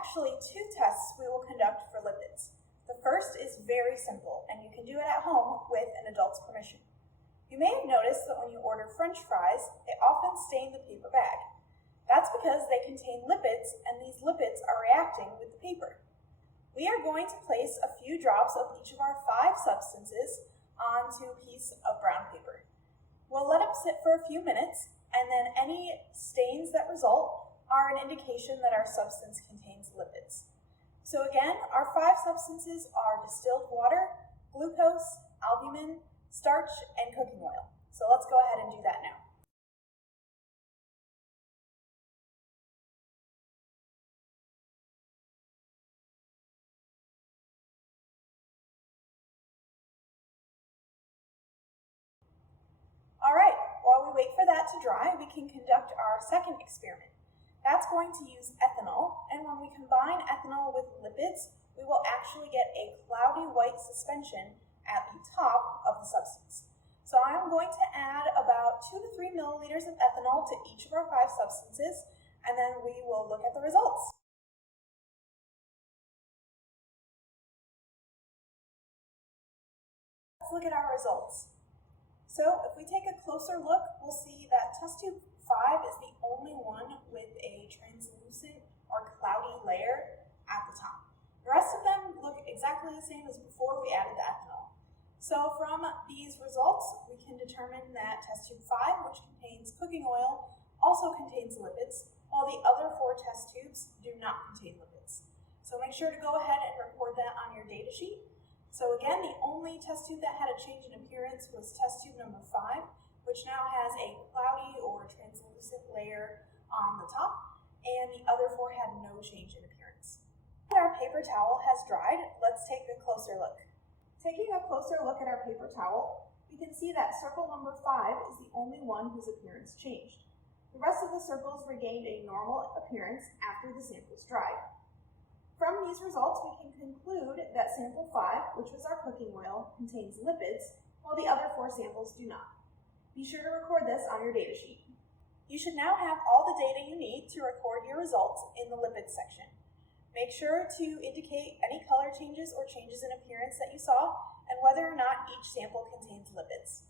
actually two tests we will conduct for lipids. The first is very simple, and you can do it at home with an adult's permission. You may have noticed that when you order French fries, they often stain the paper bag. That's because they contain lipids, and these lipids are reacting with the paper. We are going to place a few drops of each of our 5 substances onto a piece of brown paper. We'll let it sit for a few minutes, and then any stains that result are an indication that our substance contains lipids. So again, our 5 substances are distilled water, glucose, albumin, starch, and cooking oil. So let's go ahead and do that now. All right, while we wait for that to dry, we can conduct our second experiment. That's going to use ethanol, and when we combine ethanol with lipids, we will actually get a cloudy white suspension at the top of the substance. So I'm going to add about 2 to 3 milliliters of ethanol to each of our 5 substances, and then we will look at the results. Let's look at our results. So if we take a closer look, we'll see that test tube 5 is the only one with a translucent or cloudy layer at the top. The rest of them look exactly the same as before we added the ethanol. So from these results, we can determine that test tube 5, which contains cooking oil, also contains lipids, while the other 4 test tubes do not contain lipids. So make sure to go ahead and record that on your data sheet. So again, the only test tube that had a change in appearance was test tube number 5, which now has a cloudy or translucent layer on the top, and the other 4 had no change in appearance. Our paper towel has dried. Let's take a closer look. Taking a closer look at our paper towel, we can see that circle number 5 is the only one whose appearance changed. The rest of the circles regained a normal appearance after the samples dried. From these results, we can conclude that sample 5, which was our cooking oil, contains lipids, while the other 4 samples do not. Be sure to record this on your data sheet. You should now have all the data you need to record your results in the lipids section. Make sure to indicate any color changes or changes in appearance that you saw, and whether or not each sample contains lipids.